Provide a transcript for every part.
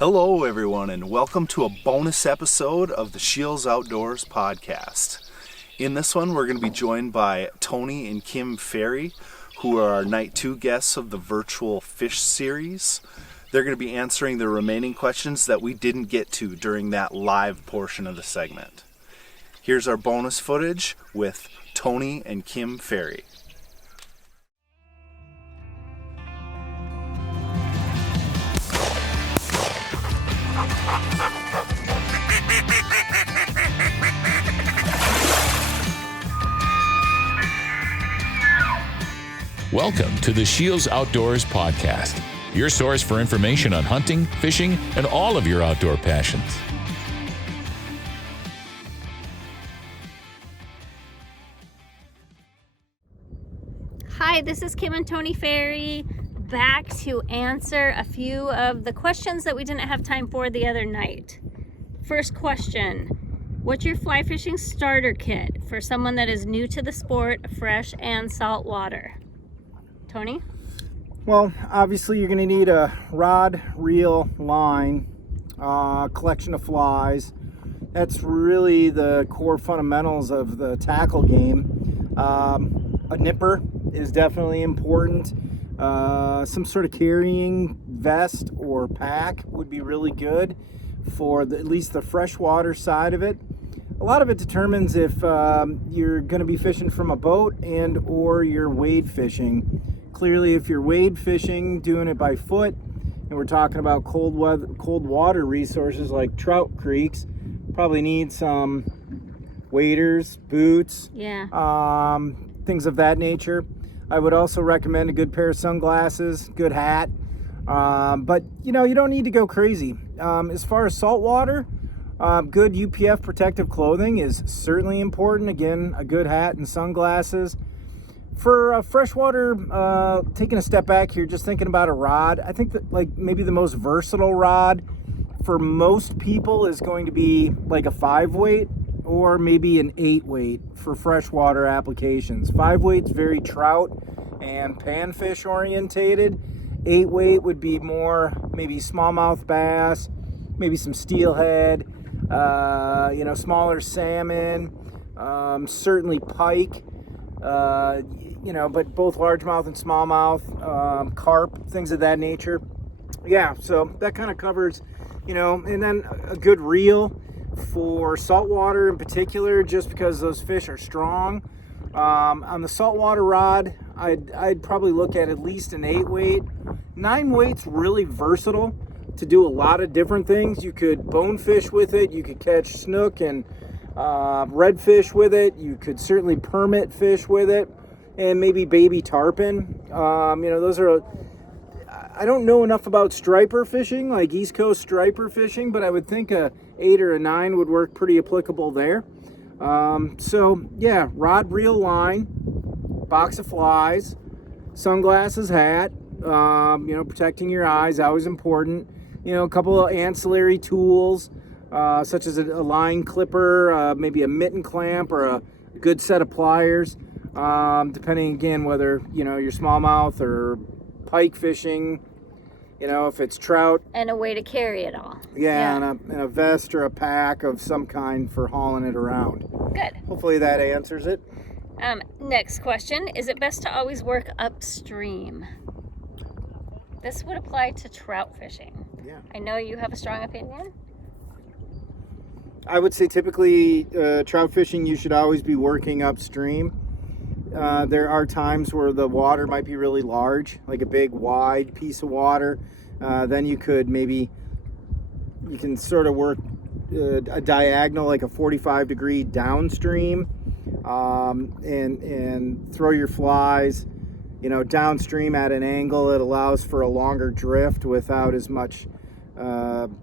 Hello everyone, and welcome to a bonus episode of the SCHEELS Outdoors Podcast. In this one, we're going to be joined by Tony and Kim Ferrie, who are our Night 2 guests of the virtual fish series. They're going to be answering the remaining questions that we didn't get to during that live portion of the segment. Here's our bonus footage with Tony and Kim Ferrie. Welcome to the SCHEELS Outdoors Podcast, your source for information on hunting, fishing, and all of your outdoor passions. Hi, this is Kim and Tony Ferrie, back to answer a few of the questions that we didn't have time for the other night. First question, what's your fly fishing starter kit for someone that is new to the sport, fresh and salt water? Tony? Well, obviously you're going to need a rod, reel, line, collection of flies. That's really the core fundamentals of the tackle game. A nipper is definitely important. Some sort of carrying vest or pack would be really good for at least the freshwater side of it. A lot of it determines if you're going to be fishing from a boat and or you're wade fishing. Clearly, if you're wade fishing, doing it by foot, and we're talking about cold water resources like trout creeks, probably need some waders, boots, things of that nature. I would also recommend a good pair of sunglasses, good hat, but you don't need to go crazy. As far as saltwater, good UPF protective clothing is certainly important. Again, a good hat and sunglasses. For freshwater, taking a step back here, just thinking about a rod, I think that maybe the most versatile rod for most people is going to be like a 5-weight or maybe an 8-weight for freshwater applications. 5-weight's very trout and panfish orientated. 8-weight would be more maybe smallmouth bass, maybe some steelhead, smaller salmon, certainly pike. But both largemouth and smallmouth, carp, things of that nature. Yeah, so that kind of covers, and then a good reel for saltwater in particular, just because those fish are strong. On the saltwater rod, I'd probably look at least an 8-weight. 9-weight's really versatile to do a lot of different things. You could bonefish with it. You could catch snook and redfish with it. You could certainly permit fish with it, and maybe baby tarpon. Those are. I don't know enough about striper fishing, like East Coast striper fishing, but I would think a 8 or a 9 would work pretty applicable there. Rod, reel, line, box of flies, sunglasses, hat. Protecting your eyes, always important. A couple of ancillary tools. Such as a line clipper, maybe a mitten clamp, or a good set of pliers, depending again whether you're smallmouth or pike fishing, if it's trout. And a way to carry it all. And a vest or a pack of some kind for hauling it around. Good. Hopefully that answers it. Next question, is it best to always work upstream? This would apply to trout fishing. Yeah. I know you have a strong opinion. I would say typically trout fishing, you should always be working upstream. There are times where the water might be really large, like a big wide piece of water. Then you can sort of work a diagonal, like a 45-degree downstream, and throw your flies, downstream at an angle. It allows for a longer drift without as much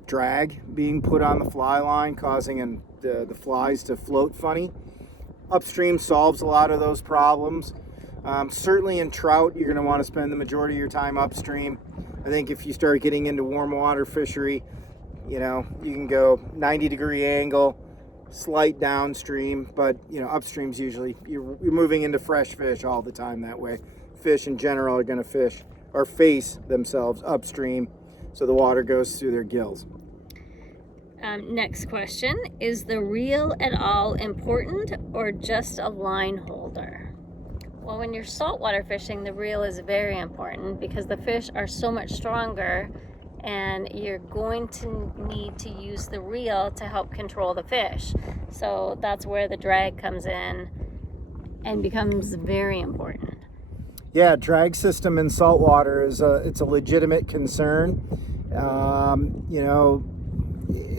drag being put on the fly line, causing the flies to float funny. Upstream solves a lot of those problems. Certainly in trout, you're going to want to spend the majority of your time upstream. I think if you start getting into warm water fishery, you can go 90-degree angle, slight downstream, but upstream's usually you're moving into fresh fish all the time that way. Fish in general are going to fish or face themselves upstream. so the water goes through their gills. Next question, is the reel at all important or just a line holder? Well, when you're saltwater fishing, the reel is very important because the fish are so much stronger and you're going to need to use the reel to help control the fish. So that's where the drag comes in and becomes very important. Yeah, drag system in saltwater it's a legitimate concern.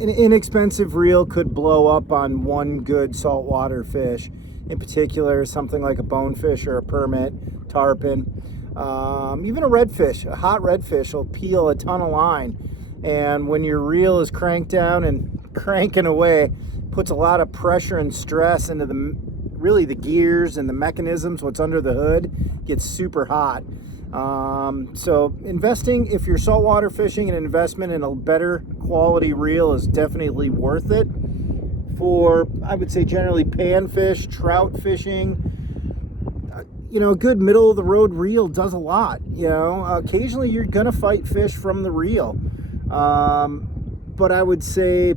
An inexpensive reel could blow up on one good saltwater fish. In particular, something like a bonefish or a permit, tarpon. Even a redfish, a hot redfish will peel a ton of line. And when your reel is cranked down and cranking away, puts a lot of pressure and stress into the gears and the mechanisms, what's under the hood, gets super hot. So investing, if you're saltwater fishing, an investment in a better quality reel is definitely worth it. For, I would say, generally panfish, trout fishing, a good middle of the road reel does a lot. Occasionally you're gonna fight fish from the reel, but I would say,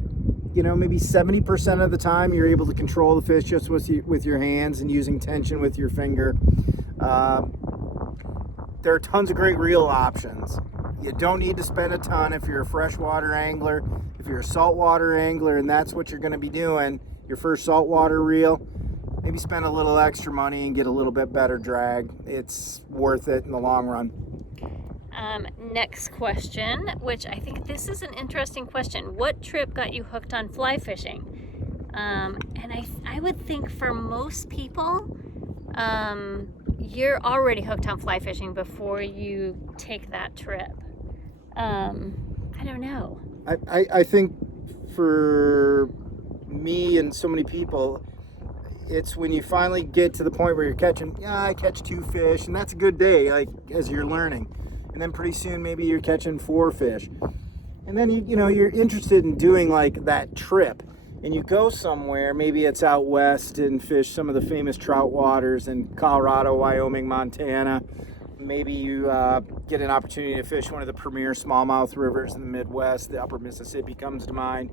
maybe 70% of the time you're able to control the fish just with your hands and using tension with your finger. There are tons of great reel options. You don't need to spend a ton if you're a freshwater angler. If you're a saltwater angler and that's what you're going to be doing, your first saltwater reel, maybe spend a little extra money and get a little bit better drag. It's worth it in the long run. Next question, which I think this is an interesting question. What trip got you hooked on fly fishing? And I would think for most people, you're already hooked on fly fishing before you take that trip. I don't know. I think for me and so many people, it's when you finally get to the point where you're catching, I catch 2 fish, and that's a good day, like, as you're learning. And then pretty soon maybe you're catching 4 fish. And then you're interested in doing like that trip. And you go somewhere, maybe it's out west and fish some of the famous trout waters in Colorado, Wyoming, Montana. Maybe you get an opportunity to fish one of the premier smallmouth rivers in the Midwest. The upper Mississippi comes to mind.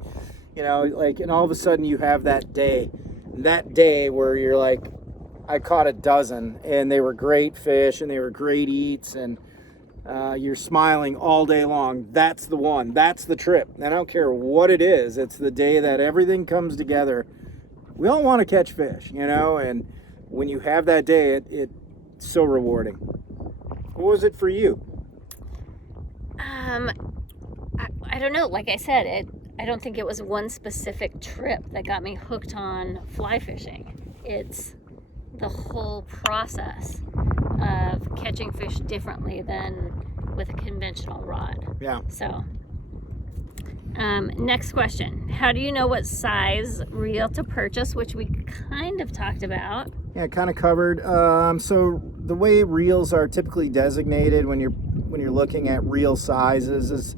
And all of a sudden you have that day where you're like, I caught a dozen and they were great fish and they were great eats, and you're smiling all day long. That's the one. That's the trip. And I don't care what it is. It's the day that everything comes together. We all want to catch fish, and when you have that day, it's so rewarding. What was it for you? I don't know. Like I said, I don't think it was one specific trip that got me hooked on fly fishing. It's the whole process of catching fish differently than with a conventional rod. Yeah. So, next question. How do you know what size reel to purchase, which we kind of talked about? Yeah, kind of covered. So the way reels are typically designated when you're looking at reel sizes is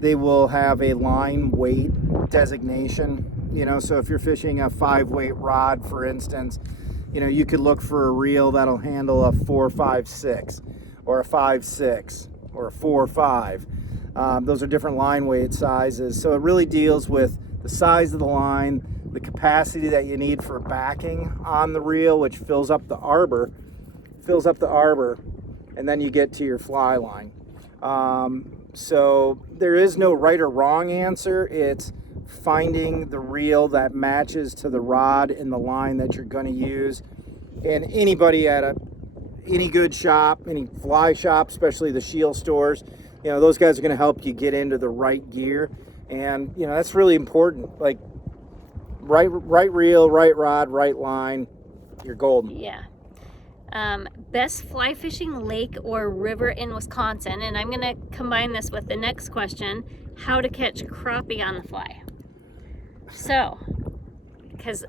they will have a line weight designation. So if you're fishing a 5-weight rod, for instance, you could look for a reel that'll handle a 4.56 or a 5.6 or a 4.5. Those are different line weight sizes. So it really deals with the size of the line, the capacity that you need for backing on the reel, which fills up the arbor, and then you get to your fly line. So there is no right or wrong answer. It's finding the reel that matches to the rod and the line that you're going to use. And anybody at any good shop, any fly shop, especially the SCHEELS stores, those guys are going to help you get into the right gear. And that's really important. Like right reel, right rod, right line, you're golden. Yeah. Best fly fishing lake or river in Wisconsin, and I'm going to combine this with the next question: how to catch crappie on the fly. So, because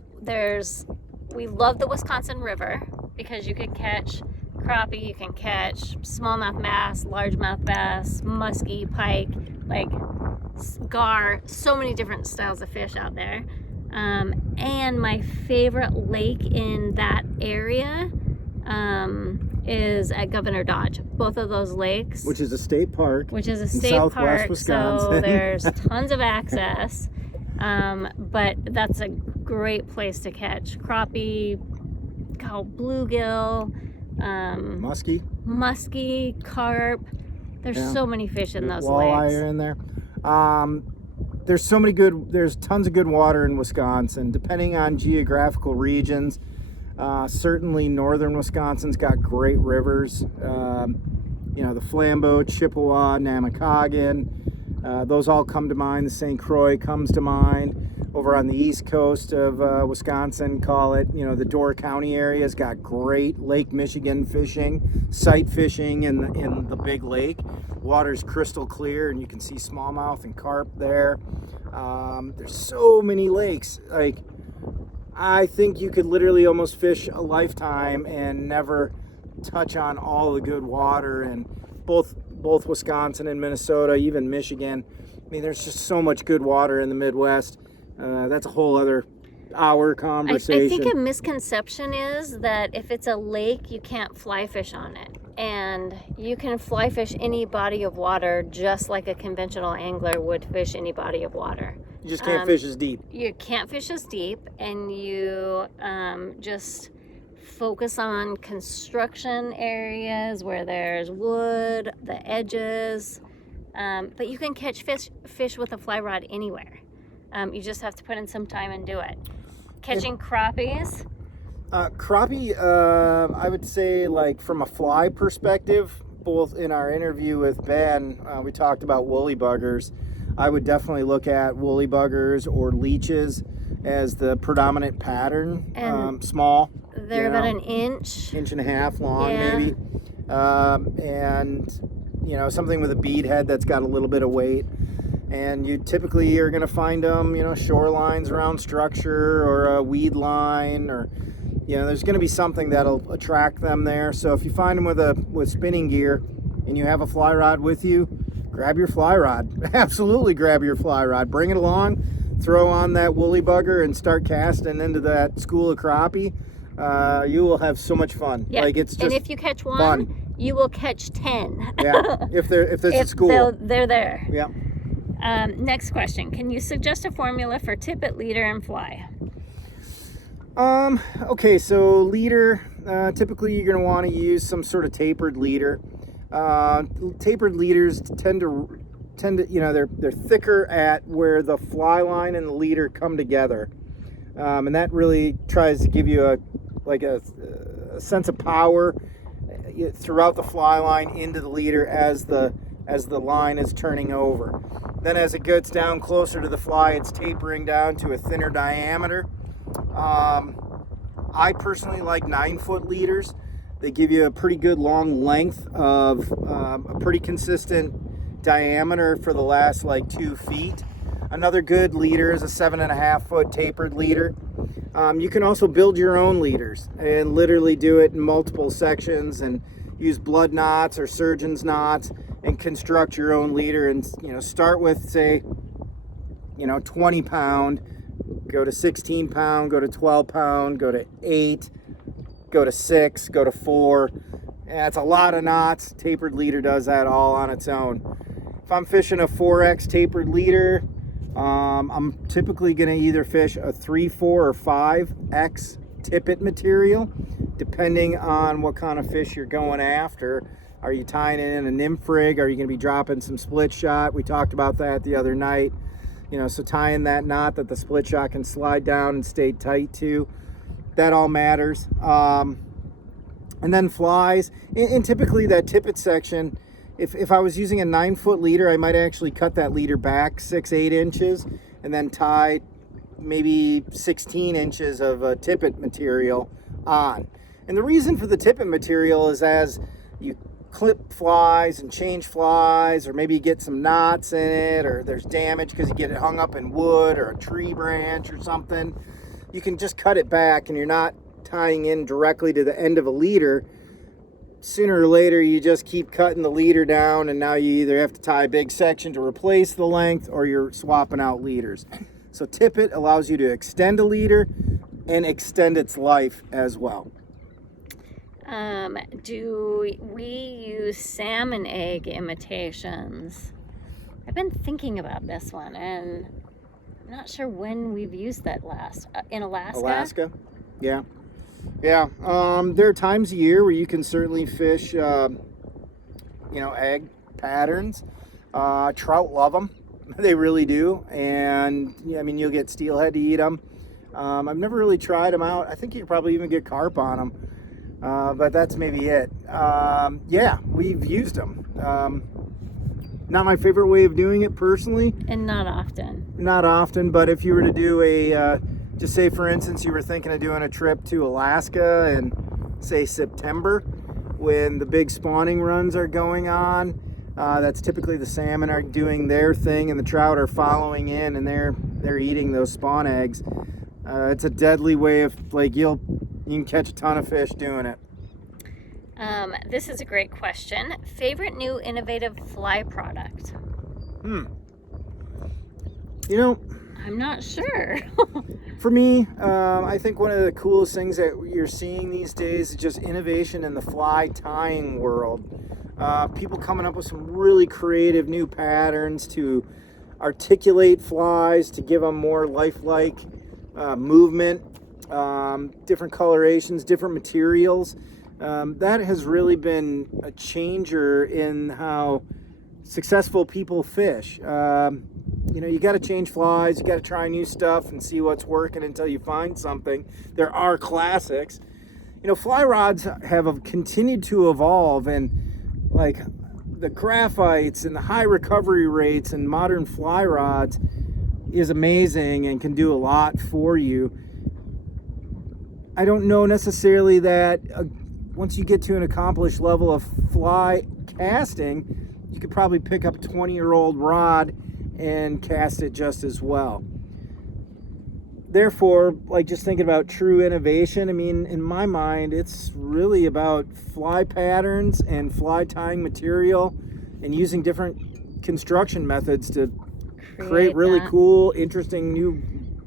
we love the Wisconsin River because you can catch crappie, you can catch smallmouth bass, largemouth bass, muskie, pike, like gar, so many different styles of fish out there. And my favorite lake in that area is at Governor Dodge. Both of those lakes. Which is a state park. Which is a in state southwest park. Wisconsin. So there's tons of access. But that's a great place to catch crappie, bluegill, muskie, carp. There's so many fish in those walleye lakes. are in there. There's tons of good water in Wisconsin, depending on geographical regions. Certainly northern Wisconsin's got great rivers. The Flambeau, Chippewa, Namakagon, those all come to mind. The St. Croix comes to mind. Over on the east coast of Wisconsin, the Door County area's got great Lake Michigan fishing, sight fishing in the big lake. Water's crystal clear, and you can see smallmouth and carp there. There's so many lakes. I think you could literally almost fish a lifetime and never touch on all the good water. And both Wisconsin and Minnesota, even Michigan. I mean, there's just so much good water in the Midwest. That's a whole other hour conversation. I think a misconception is that if it's a lake, you can't fly fish on it. And you can fly fish any body of water just like a conventional angler would fish any body of water. You just can't fish as deep. You can't fish as deep, and you just focus on construction areas where there's wood, the edges. But you can catch fish with a fly rod anywhere. You just have to put in some time and do it. Catching crappies. Crappie, I would say, from a fly perspective, both in our interview with Ben, we talked about woolly buggers. I would definitely look at woolly buggers or leeches as the predominant pattern. Small. They're about an inch and a half long, maybe. And something with a bead head that's got a little bit of weight. And you typically are going to find them, shorelines around structure or a weed line, or there's going to be something that'll attract them there. So if you find them with spinning gear and you have a fly rod with you, grab your fly rod. Absolutely grab your fly rod. Bring it along, throw on that woolly bugger, and start casting into that school of crappie. You will have so much fun. Yeah. It's just and if you catch one, fun. You will catch 10. Yeah. If there's a school, they're there. Yeah. Next question. Can you suggest a formula for tippet, leader, and fly? Okay, so leader, typically you're going to want to use some sort of tapered leader. Tapered leaders tend to they're thicker at where the fly line and the leader come together. And that really tries to give you a sense of power throughout the fly line into the leader as the line is turning over. Then as it gets down closer to the fly, it's tapering down to a thinner diameter. I personally like 9-foot leaders. They give you a pretty good long length of a pretty consistent diameter for the last 2 feet. Another good leader is a 7.5-foot tapered leader. You can also build your own leaders and literally do it in multiple sections and use blood knots or surgeon's knots and construct your own leader, and start with, say, 20 pound, go to 16 pound, go to 12 pound, go to 8, go to 6, go to 4. That's a lot of knots. Tapered leader does that all on its own. If I'm fishing a 4X tapered leader, I'm typically going to either fish a 3, 4, or 5X tippet material, depending on what kind of fish you're going after. Are you tying it in a nymph rig? Are you going to be dropping some split shot? We talked about that the other night. So tying that knot that the split shot can slide down and stay tight to, that all matters. And then flies, and typically that tippet section, if I was using a 9-foot leader, I might actually cut that leader back 6-8 inches and then tie maybe 16 inches of tippet material on. And the reason for the tippet material is as you clip flies and change flies, or maybe you get some knots in it, or there's damage because you get it hung up in wood or a tree branch or something, you can just cut it back and you're not tying in directly to the end of a leader. Sooner or later you just keep cutting the leader down, and now you either have to tie a big section to replace the length or you're swapping out leaders. So tippet allows you to extend a leader and extend its life as well. Do we use salmon egg imitations? I've been thinking about this one, and I'm not sure when we've used that last. In Alaska? Alaska, yeah. Yeah, there are times a year where you can certainly fish, egg patterns. Trout love them. They really do. And, you'll get steelhead to eat them. I've never really tried them out. I think you could probably even get carp on them. But that's maybe it. We've used them. Not my favorite way of doing it personally. And not often. Not often, but if you were to do just say for instance, you were thinking of doing a trip to Alaska in, say, September, when the big spawning runs are going on, that's typically the salmon are doing their thing and the trout are following in and they're eating those spawn eggs. It's a deadly way of, you can catch a ton of fish doing it. This is a great question. Favorite new innovative fly product? I'm not sure. For me, I think one of the coolest things that you're seeing these days is just innovation in the fly tying world. People coming up with some really creative new patterns to articulate flies, to give them more lifelike movement, different colorations, different materials. That has really been a changer in how successful people fish. You got to change flies, you got to try new stuff and see what's working until you find something. There are classics. Fly rods have continued to evolve, and the graphites and the high recovery rates and modern fly rods is amazing and can do a lot for you. I don't know necessarily that once you get to an accomplished level of fly casting, you could probably pick up a 20-year-old rod and cast it just as well. Therefore, just thinking about true innovation, in my mind, it's really about fly patterns and fly tying material and using different construction methods to create really cool, interesting new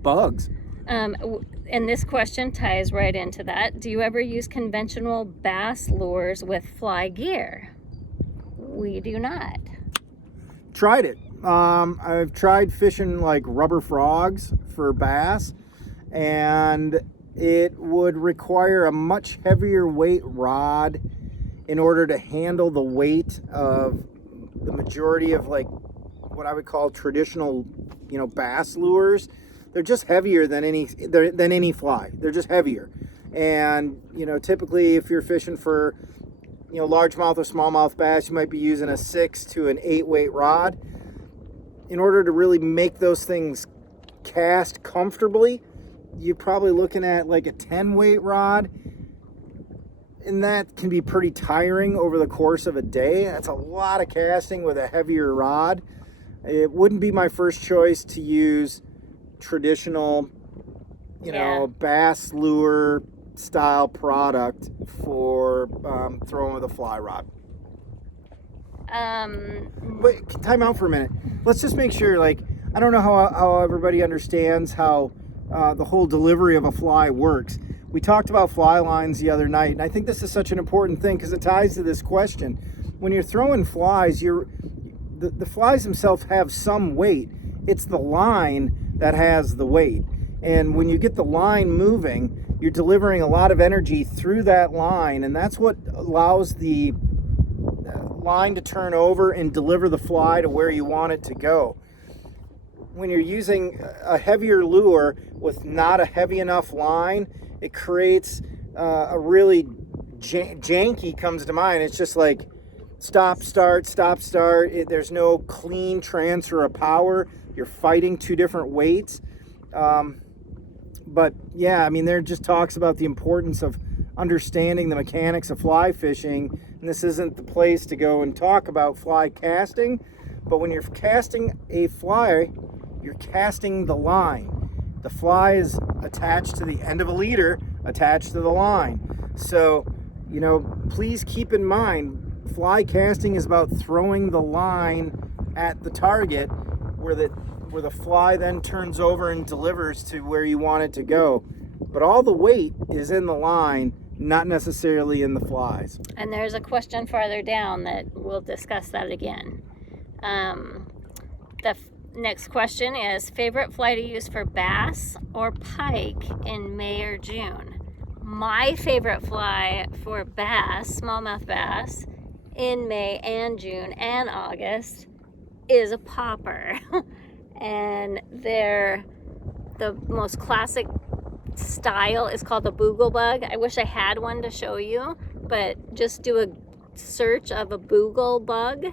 bugs. And this question ties right into that. Do you ever use conventional bass lures with fly gear? We do not. Tried it. I've tried fishing rubber frogs for bass, and it would require a much heavier weight rod in order to handle the weight of the majority of what I would call traditional, bass lures. They're just heavier than any fly. They're just heavier. And, typically if you're fishing for, largemouth or smallmouth bass, you might be using a 6 to an 8 weight rod. In order to really make those things cast comfortably, you're probably looking at a 10 weight rod. And that can be pretty tiring over the course of a day. That's a lot of casting with a heavier rod. It wouldn't be my first choice to use traditional, bass lure style product for throwing with a fly rod. Wait, time out for a minute. Let's just make sure, I don't know how everybody understands how the whole delivery of a fly works. We talked about fly lines the other night, and I think this is such an important thing because it ties to this question. When you're throwing flies, the flies themselves have some weight. It's the line that has the weight. And when you get the line moving, you're delivering a lot of energy through that line, and that's what allows the line to turn over and deliver the fly to where you want it to go. When you're using a heavier lure with not a heavy enough line, it creates a really janky comes to mind. It's just stop, start, stop, start. There's no clean transfer of power. You're fighting two different weights. But yeah, there just talks about the importance of understanding the mechanics of fly fishing. And this isn't the place to go and talk about fly casting, but when you're casting a fly, you're casting the line. The fly is attached to the end of a leader, attached to the line. So, please keep in mind, fly casting is about throwing the line at the target where the fly then turns over and delivers to where you want it to go. But all the weight is in the line, not necessarily in the flies. And there's a question farther down that we'll discuss that again. Next question is, favorite fly to use for bass or pike in May or June? My favorite fly for bass, smallmouth bass, in May and June and August is a popper. And they're the most classic style is called the boogle bug. I wish I had one to show you, but just do a search of a boogle bug,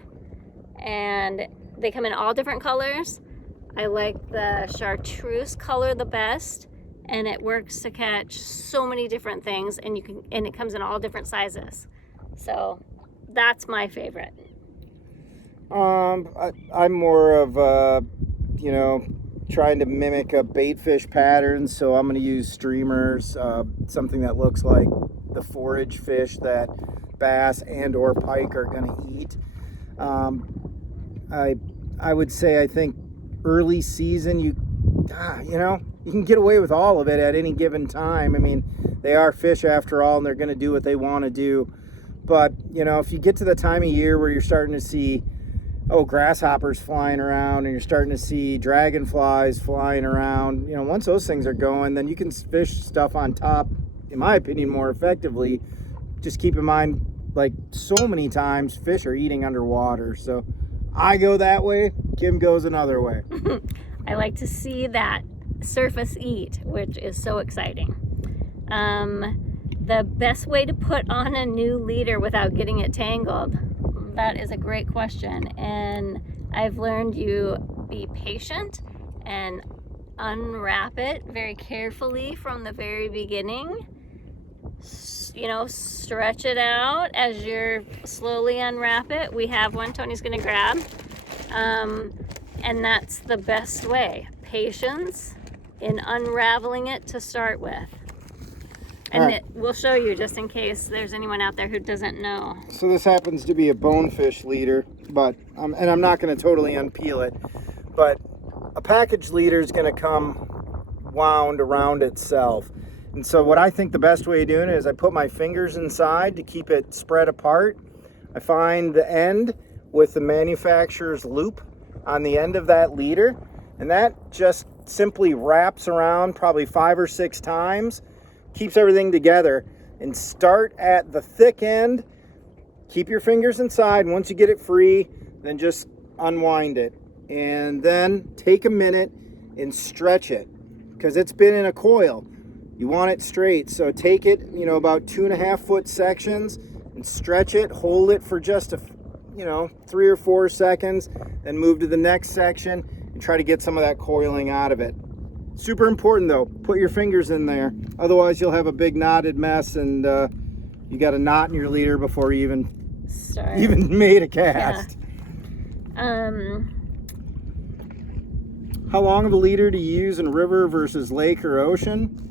and they come in all different colors. I like the chartreuse color the best, and it works to catch so many different things, and it comes in all different sizes. So that's my favorite. I'm more of trying to mimic a bait fish pattern, so I'm going to use streamers, something that looks like the forage fish that bass and or pike are going to eat. I would say I think early season you can get away with all of it at any given time. I mean, they are fish after all, and they're going to do what they want to do. But if you get to the time of year where you're starting to see grasshoppers flying around, and you're starting to see dragonflies flying around, once those things are going, then you can fish stuff on top, in my opinion, more effectively. Just keep in mind, like so many times, fish are eating underwater. So I go that way, Kim goes another way. I like to see that surface eat, which is so exciting. The best way to put on a new leader without getting it tangled? That is a great question, and I've learned you be patient and unwrap it very carefully from the very beginning. Stretch it out as you're slowly unwrap it. We have one Tony's going to grab, and that's the best way. Patience in unraveling it to start with. And right. We'll show you just in case there's anyone out there who doesn't know. So this happens to be a bonefish leader, but and I'm not going to totally unpeel it, but a package leader is going to come wound around itself. And so what I think the best way of doing it is I put my fingers inside to keep it spread apart. I find the end with the manufacturer's loop on the end of that leader, and that just simply wraps around probably 5 or 6 times, keeps everything together, and start at the thick end. Keep your fingers inside. Once you get it free, then just unwind it, and then take a minute and stretch it, because it's been in a coil. You want it straight, so take it about 2.5 foot sections and stretch it, hold it for just 3 or 4 seconds, then move to the next section and try to get some of that coiling out of it. Super important though, put your fingers in there, otherwise you'll have a big knotted mess, and you got a knot in your leader before you even made a cast. Yeah. How long of a leader to use in river versus lake or ocean?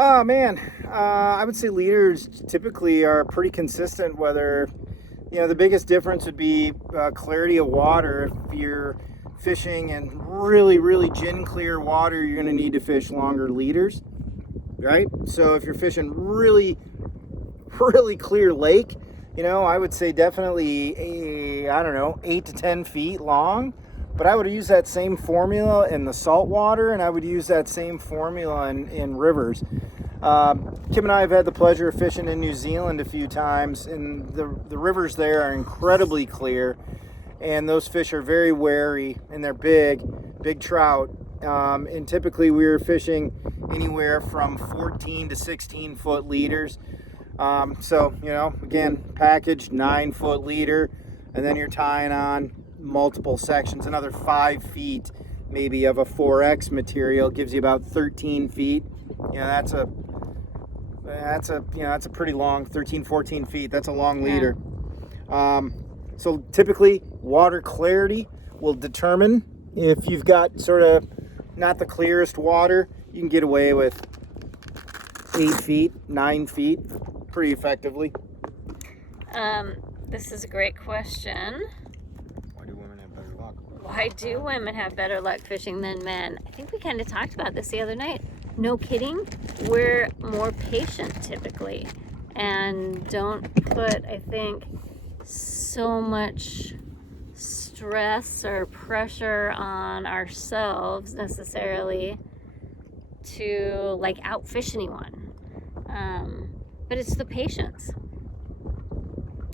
Oh man, I would say leaders typically are pretty consistent, whether, the biggest difference would be clarity of water. If you're fishing in really, really gin clear water, you're going to need to fish longer leaders, right? So if you're fishing really, really clear lake, I would say definitely, 8 to 10 feet long. But I would use that same formula in the salt water, and I would use that same formula in rivers. Kim and I have had the pleasure of fishing in New Zealand a few times, and the rivers there are incredibly clear, and those fish are very wary, and they're big trout. And typically we were fishing anywhere from 14 to 16 foot leaders. So, again, packaged 9 foot leader, and then you're tying on multiple sections, another 5 feet maybe of a 4X material gives you about 13 feet. That's a pretty long, 13-14 feet. That's a long leader. So typically water clarity will determine if you've got sort of not the clearest water. You can get away with 8 feet, 9 feet pretty effectively. This is a great question. Why do women have better luck fishing than men? I think we kind of talked about this the other night. no kidding, we're more patient typically and don't put, I think, so much stress or pressure on ourselves necessarily to like outfish anyone. But it's the patience.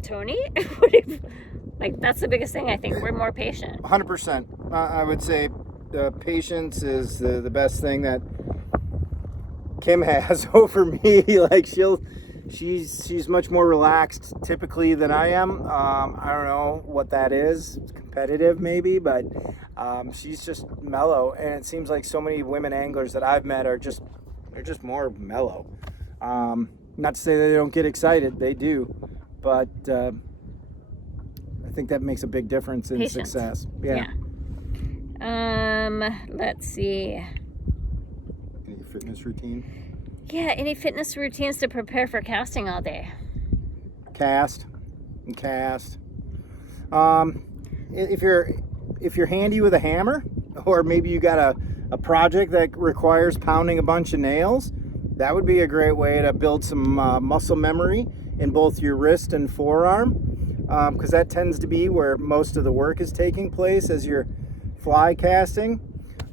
Tony? Like, that's the biggest thing, I think. We're more patient. 100%. I would say patience is the best thing that Kim has over me. Like, she's much more relaxed typically than I am. I don't know what that is. It's competitive maybe, but she's just mellow. And it seems like so many women anglers that I've met they're just more mellow. Not to say that they don't get excited, they do, but I think that makes a big difference in Patience. success. Yeah. Let's see. Any fitness routine? Yeah, any fitness routines to prepare for casting all day? Cast. If you're handy with a hammer, or maybe you got a project that requires pounding a bunch of nails, that would be a great way to build some muscle memory in both your wrist and forearm, because that tends to be where most of the work is taking place as you're fly casting.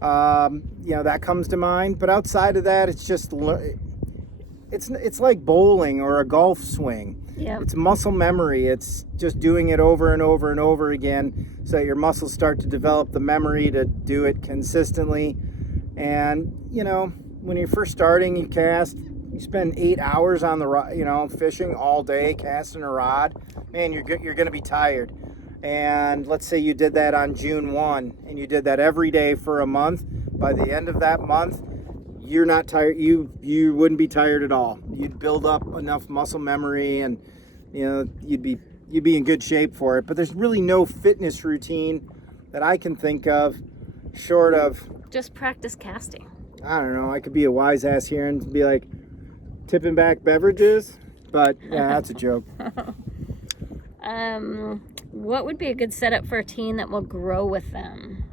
That comes to mind. But outside of that, it's just it's like bowling or a golf swing. Yeah. It's muscle memory. It's just doing it over and over and over again so that your muscles start to develop the memory to do it consistently. And when you're first starting, you cast, you spend 8 hours on the rod, fishing all day, casting a rod, man, you're going to be tired. And let's say you did that on June 1 and you did that every day for a month. By the end of that month, you're not tired. You wouldn't be tired at all. You'd build up enough muscle memory, and you'd be in good shape for it. But there's really no fitness routine that I can think of short of just practice casting. I don't know. I could be a wise ass here and be like tipping back beverages, but yeah, that's a joke. What would be a good setup for a teen that will grow with them?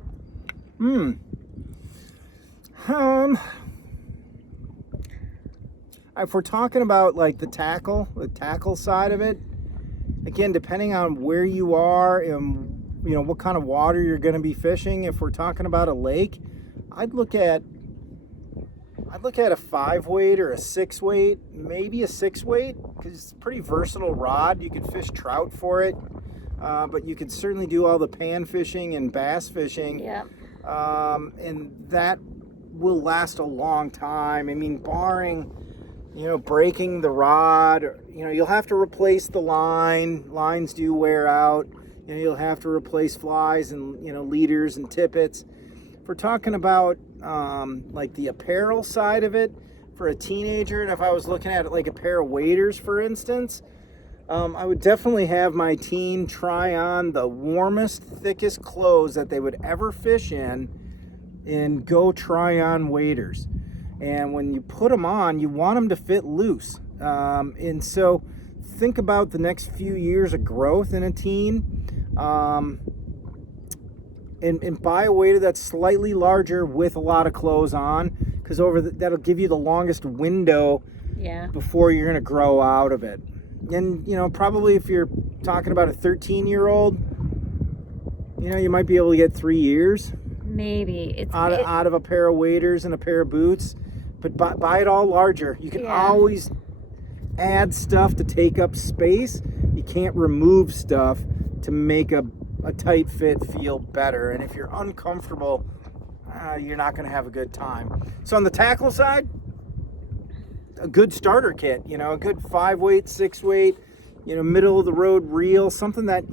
If we're talking about like the tackle side of it, again, depending on where you are and what kind of water you're going to be fishing. If we're talking about a lake, I'd look at a 5-weight or a 6-weight, maybe a 6-weight, because it's a pretty versatile rod. You could fish trout for it, but you could certainly do all the pan fishing and bass fishing. Yeah. And that will last a long time. I mean, barring, breaking the rod, you'll have to replace the line. Lines do wear out. You'll have to replace flies and, leaders and tippets. If we're talking about like the apparel side of it for a teenager, and if I was looking at it like a pair of waders, for instance, I would definitely have my teen try on the warmest, thickest clothes that they would ever fish in and go try on waders. And when you put them on, you want them to fit loose. And so think about the next few years of growth in a teen. And buy a wader that's slightly larger with a lot of clothes on, because that'll give you the longest window before you're going to grow out of it. And probably if you're talking about a 13-year-old, you might be able to get 3 years maybe out of a pair of waders and a pair of boots, but buy it all larger. You can always add stuff to take up space. You can't remove stuff to make a tight fit feel better. And if you're uncomfortable, you're not going to have a good time. So on the tackle side, a good starter kit, a good 5-weight, 6-weight, middle of the road reel, something that,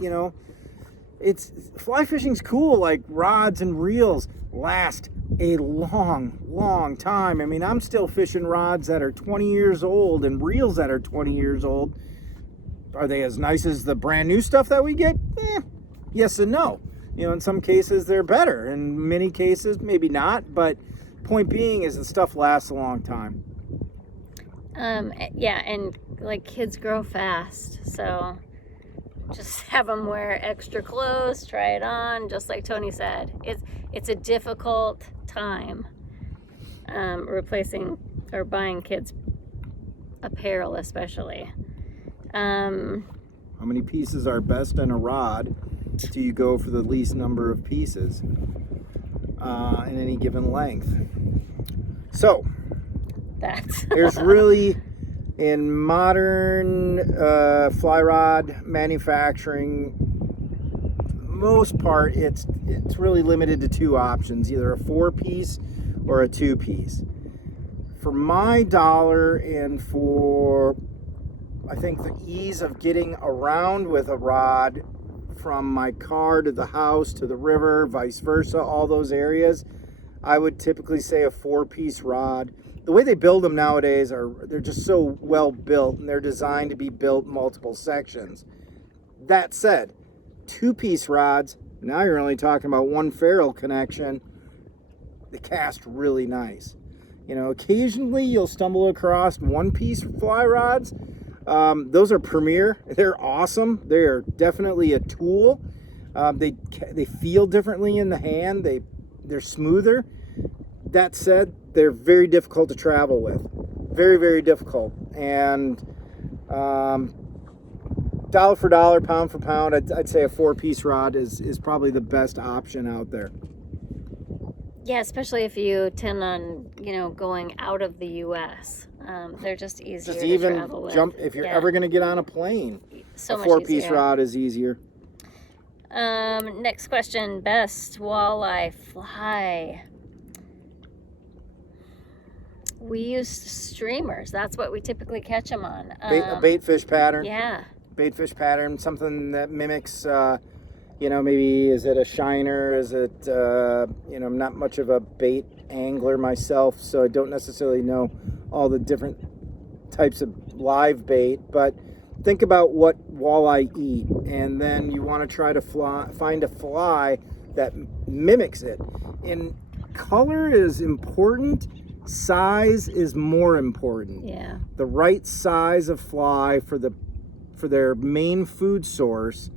it's fly fishing's cool. Like rods and reels last a long time. I mean, I'm still fishing rods that are 20 years old and reels that are 20 years old. Are they as nice as the brand new stuff that we get? Yes and no. In some cases they're better. In many cases, maybe not. But point being is the stuff lasts a long time. Yeah, and like kids grow fast, so just have them wear extra clothes, try it on, just like Tony said. It's a difficult time. replacing or buying kids apparel, especially. How many pieces are best in a rod? Do you go for the least number of pieces in any given length? So there's really, in modern fly rod manufacturing, most part it's really limited to two options, either a 4-piece or a 2-piece. For my dollar and for, I think, the ease of getting around with a rod from my car to the house to the river, vice versa, all those areas, I would typically say a 4-piece rod. The way they build them nowadays they're just so well built, and they're designed to be built in multiple sections. That said, 2-piece rods, now you're only talking about one ferrule connection. They cast really nice. Occasionally you'll stumble across 1-piece fly rods. Those are premier. They're awesome. They are definitely a tool. They feel differently in the hand. They're smoother. That said, they're very difficult to travel with. Very, very difficult. And dollar for dollar, pound for pound, I'd say a 4-piece rod is probably the best option out there. Yeah, especially if you tend on, going out of the U.S. They're just easier to travel with. If you're ever going to get on a plane, so a much 4-piece easier. rod is easier. Next question, best walleye fly. We use streamers. That's what we typically catch them on. A bait fish pattern. Yeah. Bait fish pattern, something that mimics, maybe is it a shiner? Is it, I'm not much of a bait angler myself, so I don't necessarily know all the different types of live bait, but think about what walleye eat, and then you want to try to find a fly that mimics it. And color is important. Size is more important. Yeah. The right size of fly for their main food source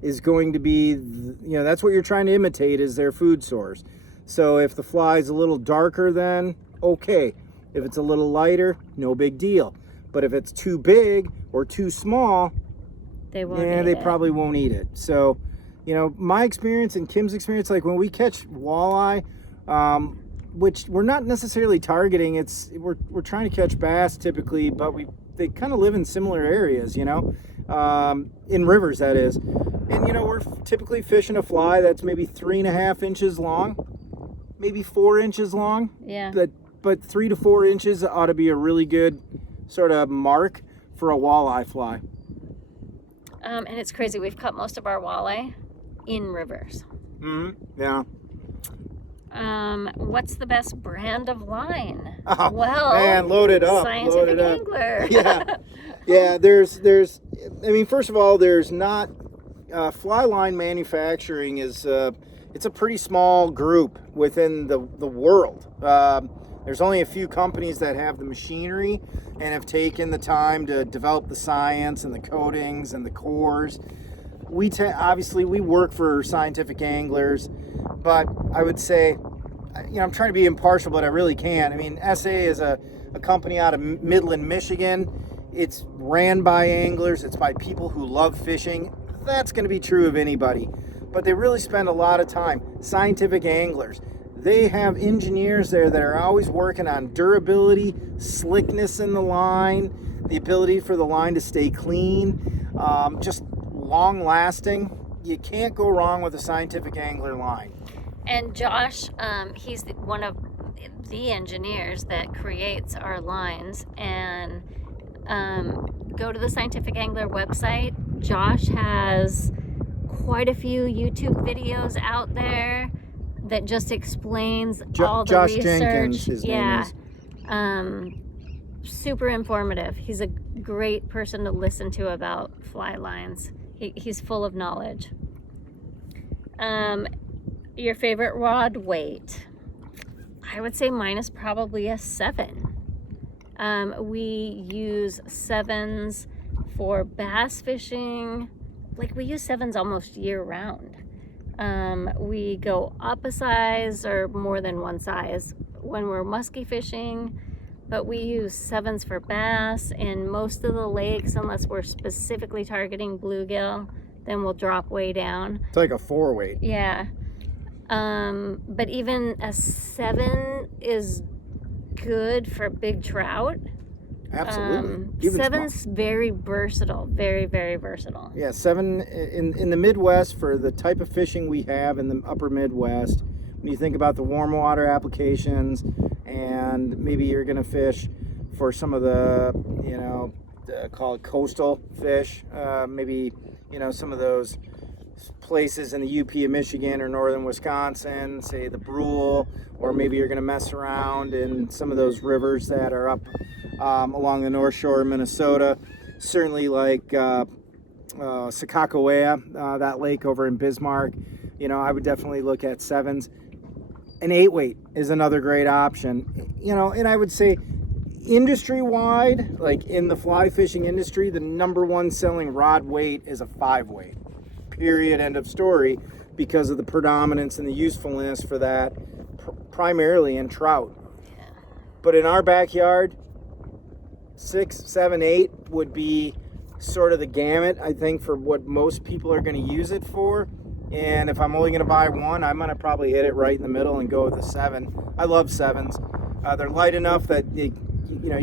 is going to be, that's what you're trying to imitate, is their food source. So if the fly is a little darker, then okay. If it's a little lighter, no big deal. But if it's too big or too small, they probably won't eat it. So, my experience and Kim's experience, like when we catch walleye, which we're not necessarily targeting, we're trying to catch bass typically, but they kind of live in similar areas, in rivers, that is. And we're typically fishing a fly that's maybe 3.5 inches long, maybe 4 inches long. Yeah. But 3 to 4 inches ought to be a really good sort of mark for a walleye fly. And it's crazy. We've caught most of our walleye in rivers. Mm-hmm. Yeah. What's the best brand of line? Oh, well, man, load it up. Scientific Angler. Yeah. There's. First of all, there's not. Fly line manufacturing is. It's a pretty small group within the world. There's only a few companies that have the machinery and have taken the time to develop the science and the coatings and the cores. Obviously we work for Scientific Anglers, but I would say, I'm trying to be impartial, but I really can't. SA is a company out of Midland, Michigan. It's ran by anglers. It's by people who love fishing. That's going to be true of anybody, but they really spend a lot of time. Scientific Anglers, they have engineers there that are always working on durability, slickness in the line, the ability for the line to stay clean, just long lasting. You can't go wrong with a Scientific Angler line. And Josh, he's one of the engineers that creates our lines. And go to the Scientific Angler website. Josh has quite a few YouTube videos out there that just explains all the Josh research. Jenkins, his name is. Super informative. He's a great person to listen to about fly lines. He's full of knowledge. Your favorite rod weight? I would say mine is probably a 7. We use 7s for bass fishing. Like, we use 7s almost year round. We go up a size or more than one size when we're musky fishing, but we use 7s for bass, and most of the lakes, unless we're specifically targeting bluegill, then we'll drop way down. It's like a 4-weight. Yeah. But even a 7 is good for big trout. Absolutely. 7's very versatile, very, very versatile. Yeah, 7 in the Midwest, for the type of fishing we have in the upper Midwest, when you think about the warm water applications, and maybe you're going to fish for some of the, call it coastal fish, maybe, some of those places in the UP of Michigan or northern Wisconsin, say the Brule, or maybe you're going to mess around in some of those rivers that are up along the North Shore of Minnesota, certainly like Sakakawea, that lake over in Bismarck. I would definitely look at 7s. An 8-weight is another great option. And I would say industry-wide, like in the fly fishing industry, the number one selling rod weight is a 5-weight. Period, end of story, because of the predominance and the usefulness for that, primarily in trout. Yeah. But in our backyard, 6, 7, 8 would be sort of the gamut, I think, for what most people are going to use it for. And if I'm only going to buy one, I'm going to probably hit it right in the middle and go with a 7. I love 7s. They're light enough that you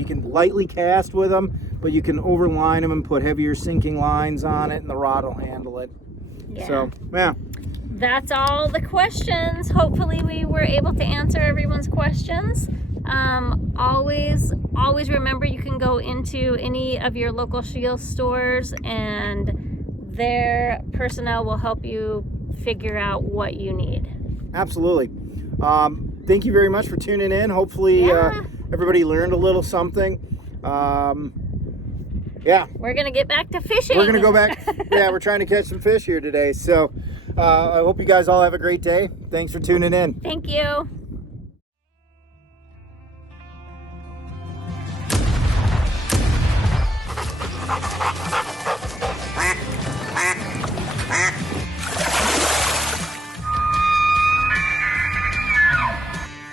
can lightly cast with them, but you can overline them and put heavier sinking lines on it, and the rod will handle it. Yeah. So, yeah. That's all the questions. Hopefully we were able to answer everyone's questions. Always remember, you can go into any of your local SCHEELS stores and their personnel will help you figure out what you need. Absolutely. Thank you very much for tuning in. Hopefully everybody learned a little something. We're going to get back to fishing. We're going to go back. We're trying to catch some fish here today. So I hope you guys all have a great day. Thanks for tuning in. Thank you.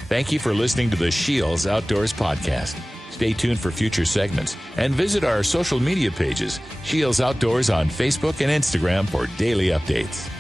Thank you for listening to the SCHEELS Outdoors Podcast. Stay tuned for future segments and visit our social media pages, SCHEELS Outdoors on Facebook and Instagram, for daily updates.